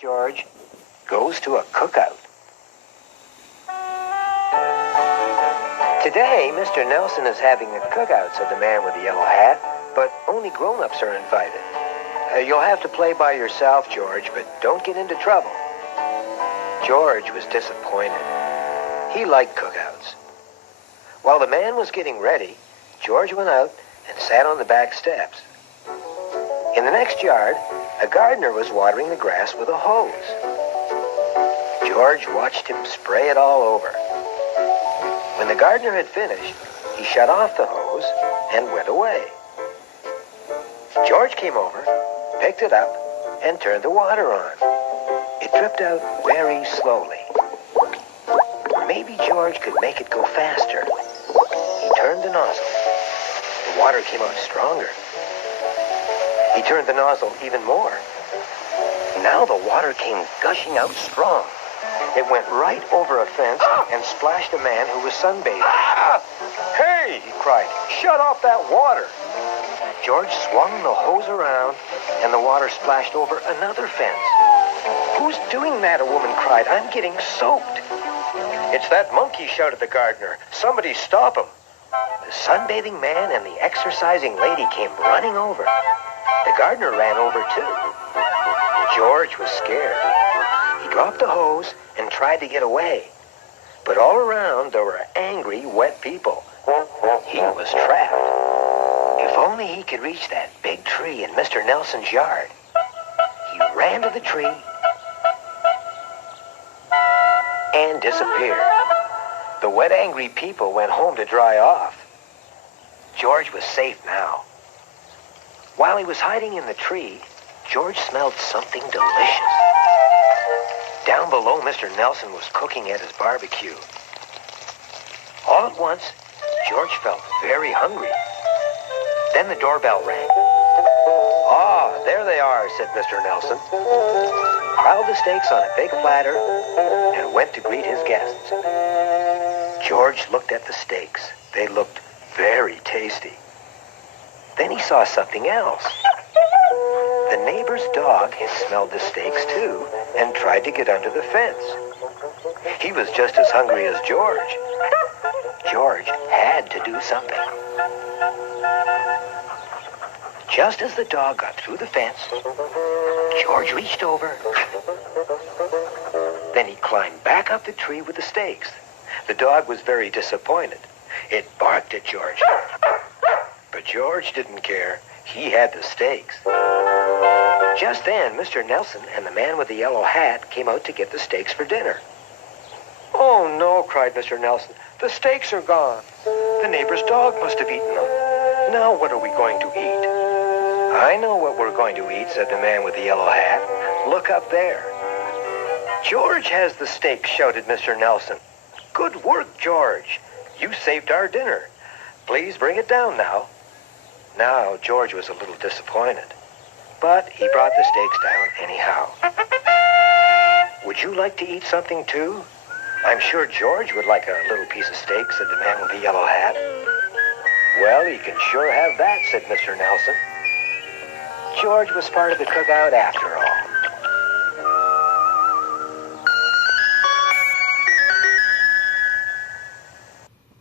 George goes to a cookout. Today, Mr. Nelson is having a cookout, said the man with the yellow hat, but only grown-ups are invited. You'll have to play by yourself, George, but don't get into trouble. George was disappointed. He liked cookouts. While the man was getting ready, George went out and sat on the back steps. In the next yard, a gardener was watering the grass with a hose. George watched him spray it all over. When the gardener had finished, he shut off the hose and went away. George came over, picked it up, and turned the water on. It dripped out very slowly. Maybe George could make it go faster. He turned the nozzle. The water came out stronger. He turned the nozzle even more. Now the water came gushing out strong. It went right over a fence and splashed a man who was sunbathing. Ah! Hey, he cried, shut off that water. George swung the hose around and the water splashed over another fence. Who's doing that? A woman cried. I'm getting soaked. It's that monkey, shouted the gardener. Somebody stop him. The sunbathing man and the exercising lady came running over. The gardener ran over too. George was scared. He dropped the hose and tried to get away. But all around there were angry, wet people. He was trapped. If only he could reach that big tree in Mr. Nelson's yard. He ran to the tree and disappeared. The wet, angry people went home to dry off. George was safe now. While he was hiding in the tree, George smelled something delicious. Down below, Mr. Nelson was cooking at his barbecue. All at once, George felt very hungry. Then the doorbell rang. Ah, there they are, said Mr. Nelson. Piled the steaks on a big platter and went to greet his guests. George looked at the steaks. They looked very tasty. Then he saw something else. The neighbor's dog had smelled the steaks too and tried to get under the fence. He was just as hungry as George. George had to do something. Just as the dog got through the fence, George reached over. Then he climbed back up the tree with the steaks. The dog was very disappointed. It barked at George. But George didn't care. He had the steaks. Just then, Mr. Nelson and the man with the yellow hat came out to get the steaks for dinner. Oh, no, cried Mr. Nelson. The steaks are gone. The neighbor's dog must have eaten them. Now what are we going to eat? I know what we're going to eat, said the man with the yellow hat. Look up there. George has the steaks, shouted Mr. Nelson. Good work, George. You saved our dinner. Please bring it down now. Now, George was a little disappointed, but he brought the steaks down anyhow. Would you like to eat something too? I'm sure George would like a little piece of steak, said the man with the yellow hat. Well, you can sure have that, said Mr. Nelson. George was part of the cookout after all.